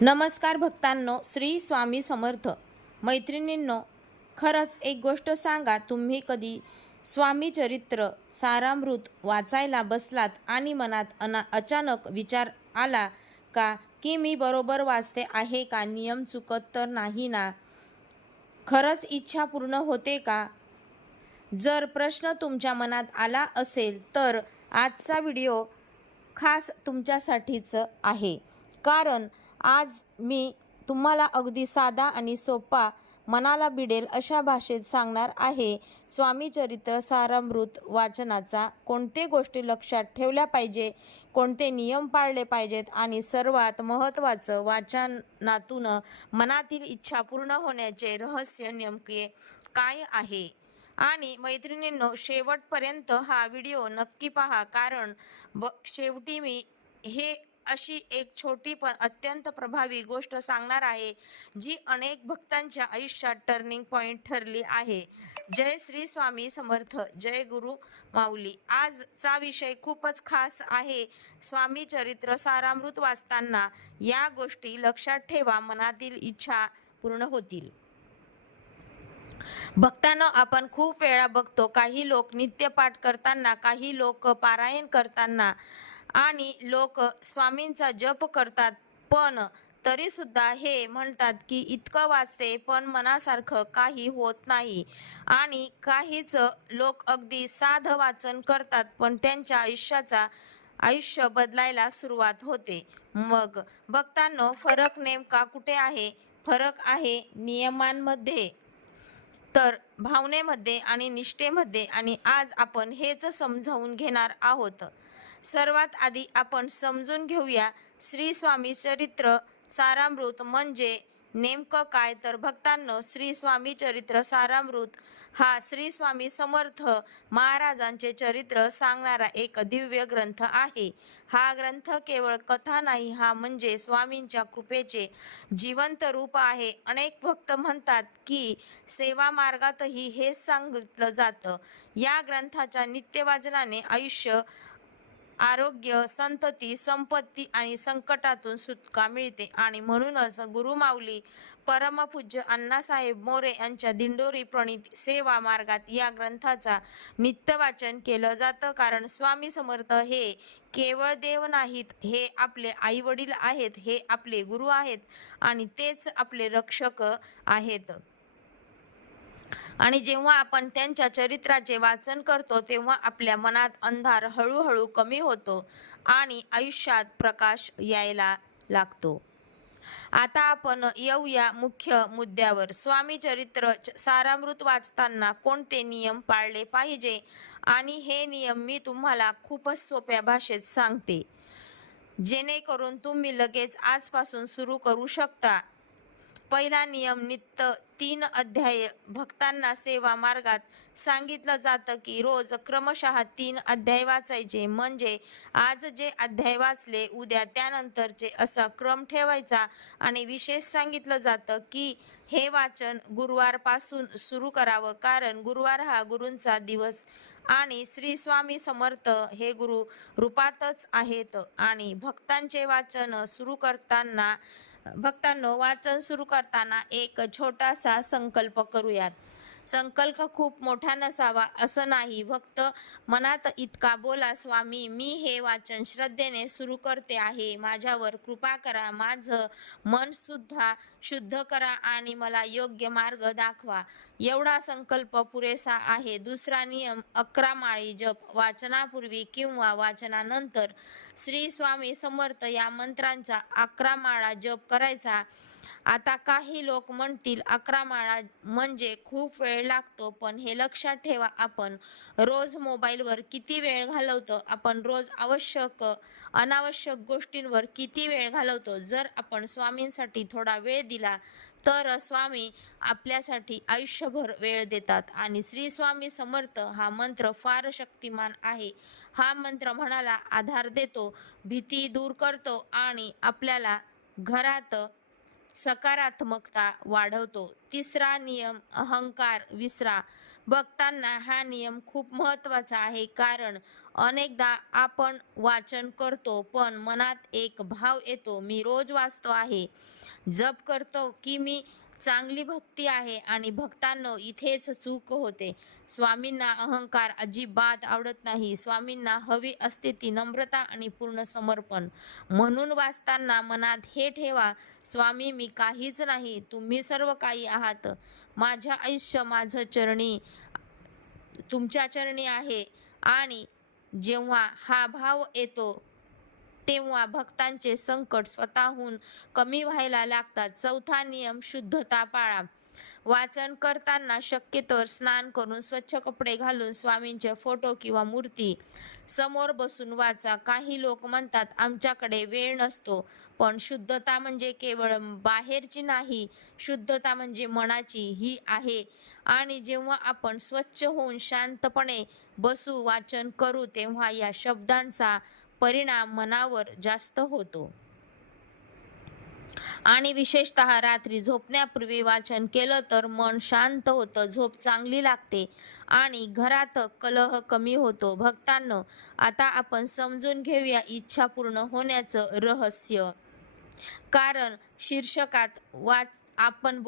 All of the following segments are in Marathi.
नमस्कार भक्तांनो, श्री स्वामी समर्थ. मैत्रिणींनो, खरंच एक गोष्ट सांगा, तुम्ही कधी स्वामी चरित्र सारामृत वाचायला बसलात आणि मनात अचानक विचार आला का, की मी बरोबर वाचते आहे का, नियम चुकत तर नाही ना, खरंच इच्छा पूर्ण होते का? जर प्रश्न तुमच्या मनात आला असेल तर आजचा व्हिडिओ खास तुमच्यासाठीच आहे. कारण आज मी तुम्हाला अगदी साधा आणि सोपा, मनाला भिडेल अशा भाषेत सांगणार आहे, स्वामी चरित्र सारामृत वाचनाचा कोणते गोष्टी लक्षात ठेवल्या पाहिजे, कोणते नियम पाळले पाहिजेत आणि सर्वात महत्त्वाचं, वाचनातून मनातील इच्छा पूर्ण होण्याचे रहस्य नेमके काय आहे. आणि मैत्रिणींनो, शेवटपर्यंत हा व्हिडिओ नक्की पहा, कारण शेवटी मी हे अशी एक छोटी पण अत्यंत प्रभावी गोष्ट सांगणार आहे, जी अनेक भक्तांच्या आयुष्यात टर्निंग पॉइंट ठरली आहे. जय श्री स्वामी समर्थ, जय गुरु माऊली. आजचा विषय खूपच खास आहे. स्वामी चरित्र सारामृत वाचताना या गोष्टी लक्षात ठेवा, मनातील इच्छा पूर्ण होतील. भक्तांनो, आपण खूप वेळा बघतो, काही लोक नित्यपाठ करताना, काही लोक पारायण करताना आणि लोक स्वामींचा जप करतात, पण तरी सुद्धा हे म्हणतात की इतकं वाचते पण मनासारखं काही होत नाही. आणि काहीच लोक अगदी साधं वाचन करतात, पण त्यांच्या आयुष्य बदलायला सुरुवात होते. मग भक्तांनो, फरक नेमका कुठे आहे? फरक आहे नियमांमध्ये, तर भावनेमध्ये आणि निष्ठेमध्ये. आणि आज आपण हेच समजावून घेणार आहोत. सर्वात आधी आपण समजून घेऊया श्री स्वामी चरित्र सारामृत म्हणजे नेमकं काय. तर भक्तांनो, श्री स्वामी चरित्र सारामृत हा श्री स्वामी समर्थ महाराजांचे चरित्र सांगणारा एक दिव्य ग्रंथ आहे. हा ग्रंथ केवळ कथा नाही, हा म्हणजे स्वामींच्या कृपेचे जिवंत रूप आहे. अनेक भक्त म्हणतात की सेवा मार्गातही हेच सांगितलं जातं. या ग्रंथाच्या नित्य वाचनाने आयुष्य, आरोग्य, संतती, संपत्ती आणि संकटातून सुटका मिळते. आणि म्हणूनच गुरुमाऊली परमपूज्य अण्णासाहेब मोरे यांच्या दिंडोरी प्रणीत सेवा मार्गात या ग्रंथाचा नित्य वाचन केलं जातं. कारण स्वामी समर्थ हे केवळ देव नाहीत, हे आपले आई वडील आहेत, हे आपले गुरु आहेत आणि तेच आपले रक्षक आहेत. आणि जेव्हा आपण त्यांच्या चरित्राचे वाचन करतो, तेव्हा आपल्या मनात अंधार हळूहळू कमी होतो आणि आयुष्यात प्रकाश यायला लागतो. आता आपण येऊया मुख्य मुद्द्यावर. स्वामी चरित्र सारामृत वाचताना कोणते नियम पाळले पाहिजे, आणि हे नियम मी तुम्हाला खूपच सोप्या भाषेत सांगते, जेणेकरून तुम्ही लगेच आजपासून सुरू करू शकता. पहिला नियम, नित्य 3 अध्याय. भक्तांना सेवा मार्गात सांगितलं जातं की रोज क्रमशः 3 अध्याय वाचायचे. म्हणजे आज जे अध्याय वाचले, उद्या त्यानंतरचे, असा क्रम ठेवायचा. आणि विशेष सांगितलं जातं की हे वाचन गुरुवारपासून सुरू करावं, कारण गुरुवार हा गुरूंचा दिवस आणि श्री स्वामी समर्थ हे गुरु रूपातच आहेत. आणि भक्तांनो, वाचन सुरू करताना एक छोटासा संकल्प करूयात. संकल्प खूप मोठा नसावा असं नाही, फक्त मनात इतका बोला, स्वामी, मी हे वाचन श्रद्धेने सुरू करते आहे, माझ्यावर कृपा करा, माझं मन सुद्धा शुद्ध करा आणि मला योग्य मार्ग दाखवा. एवढा संकल्प पुरेसा आहे. दुसरा नियम, 11 माळी जप. वाचनापूर्वी किंवा वाचनानंतर श्री स्वामी समर्थ या मंत्रांचा 11 माळा जप करायचा. आता काही लोक म्हणतील 11 माळा म्हणजे खूप वेळ लागतो, पण हे लक्षात ठेवा, आपण रोज मोबाईलवर किती वेळ घालवतो, आपण रोज अनावश्यक गोष्टींवर किती वेळ घालवतो. जर आपण स्वामींसाठी थोडा वेळ दिला तर स्वामी आपल्यासाठी आयुष्यभर वेळ देतात. आणि श्री स्वामी समर्थ हा मंत्र फार शक्तिमान आहे. हा मंत्र मनाला आधार देतो, भीती दूर करतो आणि आपल्याला घरात सकारात्मकता वाढवतो. तिसरा नियम, अहंकार विसरा. भक्तांना हा नियम खूप महत्त्वाचा आहे, कारण अनेकदा आपण वाचन करतो पण मनात एक भाव येतो, मी रोज वाचतो आहे, जप करतो की मी चांगली भक्ती आहे. आणि भक्तांनो, इथेच चूक होते. स्वामींना अहंकार अजिबात आवडत नाही. स्वामींना हवी असते ती नम्रता आणि पूर्ण समर्पण. म्हणून वाचताना मनात हे ठेवा, स्वामी मी काहीच नाही, तुम्ही सर्व काही आहात. माझं आयुष्य माझं चरणी, तुमच्या चरणी आहे. आणि जेव्हा हा भाव येतो तेव्हा भक्तांचे संकट स्वतःहून कमी व्हायला लागतात. चौथा नियम, शुद्धता पाळा. वाचन करताना शक्यतोवर स्नान करून स्वच्छ कपडे घालून स्वामींचे फोटो किंवा मूर्ती समोर बसून वाचा. काही लोक म्हणतात आमच्याकडे वेळ नसतो, पण शुद्धता म्हणजे केवळ बाहेरची नाही, शुद्धता म्हणजे मनाची ही आहे. आणि जेव्हा आपण स्वच्छ होऊन शांतपणे बसू वाचन करू तेव्हा या शब्दांचा परिणाम मनावर जास्त होतो. आणि विशेषतः रात्री झोपण्यापूर्वी वाचन केलं तर मन शांत होतं, झोप चांगली लागते आणि घरात कलह कमी होतो. भक्तांनो, आता आपण समजून घेऊया इच्छा पूर्ण होण्याचं रहस्य. कारण शीर्षकात आपण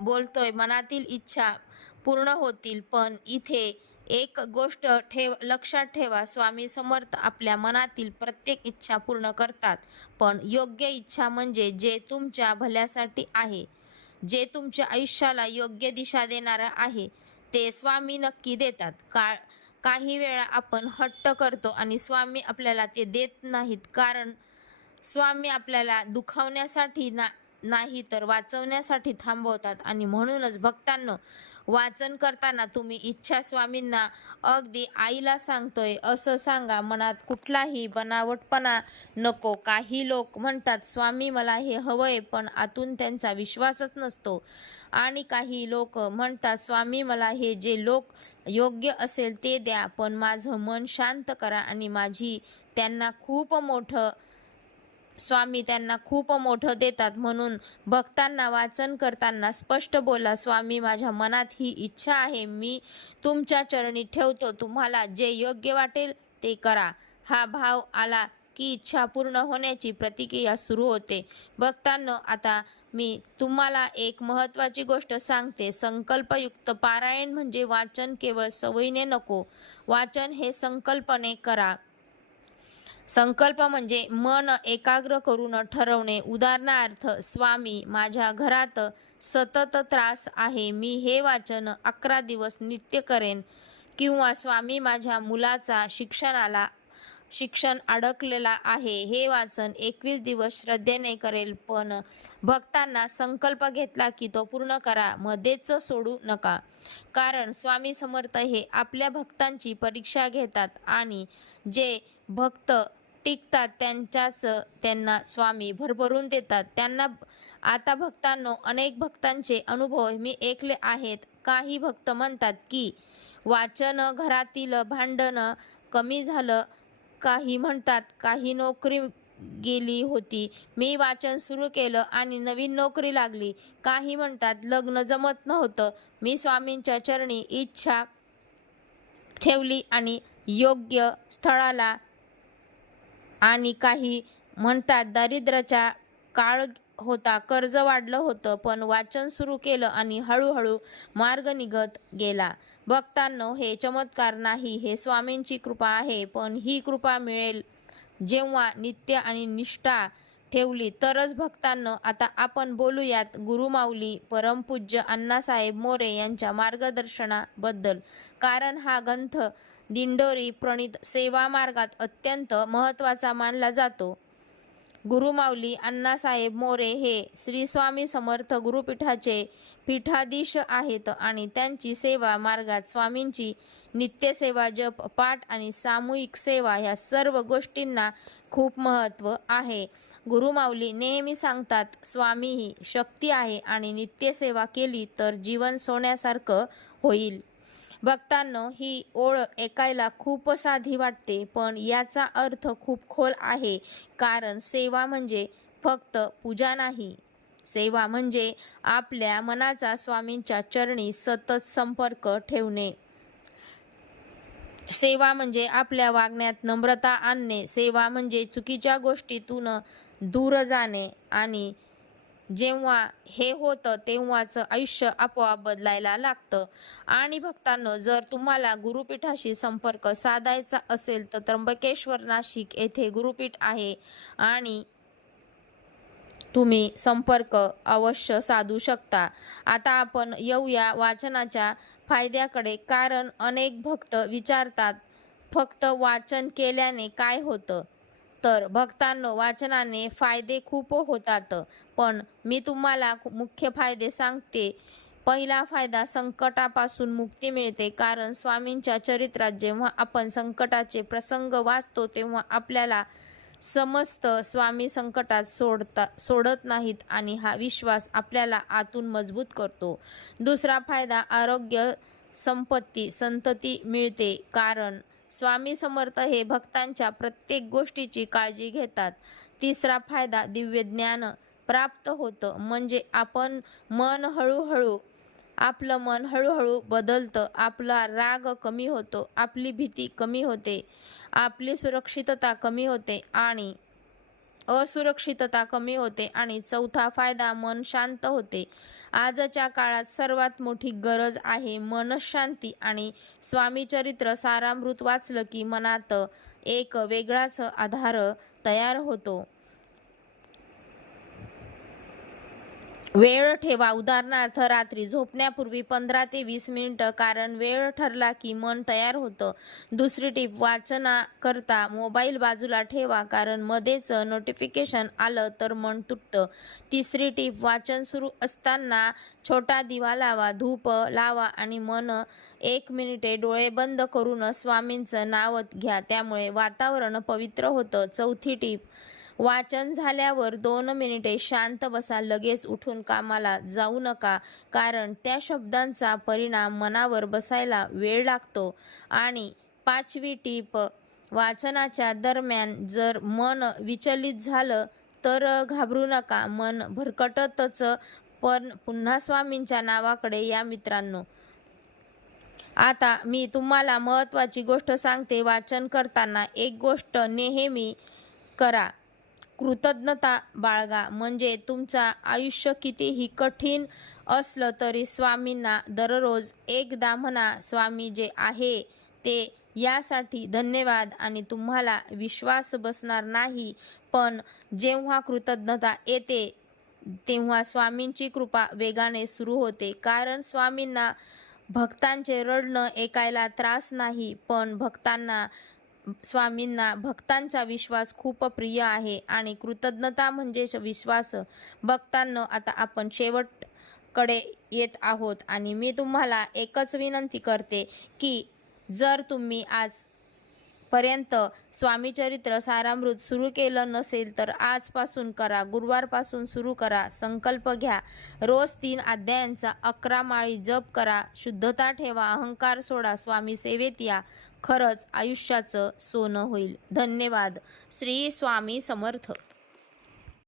बोलतोय मनातील इच्छा पूर्ण होतील, पण इथे एक गोष्ट लक्षात ठेवा, स्वामी समर्थ आपल्या मनातील प्रत्येक इच्छा पूर्ण करतात, पण योग्य इच्छा म्हणजे जे तुमच्या भल्यासाठी आहे, जे तुमच्या आयुष्याला योग्य दिशा देणारं आहे, ते स्वामी नक्की देतात. काही वेळा आपण हट्ट करतो आणि स्वामी आपल्याला ते देत नाहीत, कारण स्वामी आपल्याला दुखावण्यासाठी नाही तर वाचवण्यासाठी थांबवतात. आणि म्हणूनच भक्तांनो, वाचन करताना तुम्ही इच्छा स्वामींना अगदी आईला सांगतोय असं सांगा. मनात कुठलाही बनावटपणा नको. काही लोक म्हणतात स्वामी मला हे हवंय, पण आतून त्यांचा विश्वासच नसतो. आणि काही लोक म्हणतात स्वामी मला हे जे योग्य असेल ते द्या, पण माझं मन शांत करा. आणि स्वामी त्यांना खूप मोठं देतात. म्हणून भक्तांना वाचन करताना स्पष्ट बोला, स्वामी माझ्या मनात ही इच्छा आहे, मी तुमच्या चरणी ठेवतो, तुम्हाला जे योग्य वाटेल ते करा. हा भाव आला की इच्छा पूर्ण होण्याची प्रतिक्रिया सुरू होते. भक्तांनो, आता मी तुम्हाला एक महत्त्वाची गोष्ट सांगते. संकल्पयुक्त पारायण म्हणजे वाचन केवळ सवयीने नको, वाचन हे संकल्पने करा. संकल्प म्हणजे मन एकाग्र करून ठरवणे. उदाहरणार्थ, स्वामी माझ्या घरात सतत त्रास आहे, मी हे वाचन 11 दिवस नित्य करेन. किंवा स्वामी माझ्या मुलाचा शिक्षण अडकलेला आहे, हे वाचन 21 दिवस श्रद्धेने करेल. पण भक्तांना संकल्प घेतला की तो पूर्ण करा, मध्येच सोडू नका. कारण स्वामी समर्थ हे आपल्या भक्तांची परीक्षा घेतात आणि जे भक्त टिकतात त्यांना स्वामी भरभरून देतात. आता भक्तांनो, अनेक भक्तांचे अनुभव मी ऐकले आहेत. काही भक्त म्हणतात की वाचन घरातील भांडण कमी झालं. काही म्हणतात काही नोकरी गेली होती, मी वाचन सुरू केलं आणि नवीन नोकरी लागली. काही म्हणतात लग्न जमत नव्हतं, मी स्वामींच्या चरणी इच्छा ठेवली आणि योग्य स्थळाला. आणि काही म्हणतात दारिद्र्याचा काळ होता, कर्ज वाढलं होतं, पण वाचन सुरू केलं आणि हळूहळू मार्ग निघत गेला. भक्तांनो, हे चमत्कार नाही, हे स्वामींची कृपा आहे. पण ही कृपा मिळेल जेव्हा नित्य आणि निष्ठा ठेवली तरच. भक्तांनो, आता आपण बोलूयात गुरुमाऊली परमपूज्य अण्णासाहेब मोरे यांच्या मार्गदर्शनाबद्दल. कारण हा ग्रंथ दिंडोरी प्रणीत सेवा मार्गात अत्यंत महत्त्वाचा मानला जातो. गुरुमाऊली अण्णासाहेब मोरे हे श्री स्वामी समर्थ गुरुपीठाचे पीठाधीश आहेत आणि त्यांची सेवा मार्गात स्वामींची नित्यसेवा, जप, पाठ आणि सामूहिक सेवा या सर्व गोष्टींना खूप महत्त्व आहे. गुरुमाऊली नेहमी सांगतात, स्वामी ही शक्ती आहे आणि नित्यसेवा केली तर जीवन सोन्यासारखं होईल. भक्तांनो, ही ओळ ऐकायला खूप साधी वाटते, पण याचा अर्थ खूप खोल आहे. कारण सेवा म्हणजे फक्त पूजा नाही, सेवा म्हणजे आपल्या मनाचा स्वामींच्या चरणी सतत संपर्क ठेवणे. सेवा म्हणजे आपल्या वागण्यात नम्रता आणणे. सेवा म्हणजे चुकीच्या गोष्टीतून दूर जाणे आणि जेव्हा हे होतं तेव्हाच आयुष्य आपोआप बदलायला लागतं. आणि भक्तांनो, जर तुम्हाला गुरुपीठाशी संपर्क साधायचा असेल तर त्र्यंबकेश्वर नाशिक येथे गुरुपीठ आहे आणि तुम्ही संपर्क अवश्य साधू शकता. आता आपण येऊया वाचनाच्या फायद्याकडे. कारण अनेक भक्त विचारतात, फक्त वाचन केल्याने काय होतं? तर भक्तांनो, वाचनाने फायदे खूप होतात, पण मी तुम्हाला मुख्य फायदे सांगते. पहिला फायदा, संकटापासून मुक्ती मिळते. कारण स्वामींच्या चरित्रात जेव्हा आपण संकटाचे प्रसंग वाचतो तेव्हा आपल्याला समजतं स्वामी संकटात सोडत नाहीत आणि हा विश्वास आपल्याला आतून मजबूत करतो. दुसरा फायदा, आरोग्य, संपत्ती, संतती मिळते. कारण स्वामी समर्थ हे भक्तांच्या प्रत्येक गोष्टीची काळजी घेतात. तिसरा फायदा, दिव्य ज्ञान प्राप्त होतं. म्हणजे आपलं मन हळूहळू बदलतं. आपला राग कमी होतो, आपली भीती कमी होते, आपली सुरक्षितता कमी होते आणि असुरक्षितता कमी होते. आणि चौथा फायदा, मन शांत होते. आजच्या काळात सर्वात मोठी गरज आहे मनशांती. आणि स्वामी चरित्र सारामृत वाचलं की मनात एक वेगळाच आधार तयार होतो. वेळ ठेवा. उदाहरणार्थ, रात्री झोपण्यापूर्वी 15 ते 20 मिनिटं. कारण वेळ ठरला की मन तयार होतं. दुसरी टीप, वाचनाकरता मोबाईल बाजूला ठेवा. कारण मध्येच नोटिफिकेशन आलं तर मन तुटतं. तिसरी टीप, वाचन सुरू असताना छोटा दिवा लावा, धूप लावा आणि 1 मिनिटे डोळे बंद करून स्वामींचं नाव घ्या. त्यामुळे वातावरण पवित्र होतं. चौथी टीप, वाचन झाल्यावर 2 मिनिटे शांत बसा. लगेच उठून कामाला जाऊ नका. कारण त्या शब्दांचा परिणाम मनावर बसायला वेळ लागतो. आणि 5वी टीप, वाचनाच्या दरम्यान जर मन विचलित झालं तर घाबरू नका. मन भरकटतच, पण पुन्हा स्वामींच्या नावाकडे या मित्रांनो. आता मी तुम्हाला महत्त्वाची गोष्ट सांगते. वाचन करताना एक गोष्ट नेहमी करा, कृतज्ञता बाळगा. म्हणजे तुमचं आयुष्य कितीही कठीण असलं तरी स्वामींना दररोज एकदा म्हणा, स्वामी जे आहे ते यासाठी धन्यवाद. आणि तुम्हाला विश्वास बसणार नाही, पण जेव्हा कृतज्ञता येते तेव्हा स्वामींची कृपा वेगाने सुरू होते. कारण स्वामींना भक्तांचे रडणं ऐकायला त्रास नाही, पण स्वामींना भक्तांचा विश्वास खूप प्रिय आहे. आणि कृतज्ञता म्हणजेच विश्वास. भक्तांनो, आता आपण शेवटकडे येत आहोत आणि मी तुम्हाला एकच विनंती करते की जर तुम्ही आजपर्यंत स्वामी चरित्र सारामृत सुरू केलं नसेल तर आजपासून करा. गुरुवारपासून सुरू करा. संकल्प घ्या, रोज 3 अध्यायांचा 11 माळी जप करा. शुद्धता ठेवा, अहंकार सोडा, स्वामी सेवेत या. खरंच आयुष्याचं सोनं होईल. धन्यवाद. श्री स्वामी समर्थ.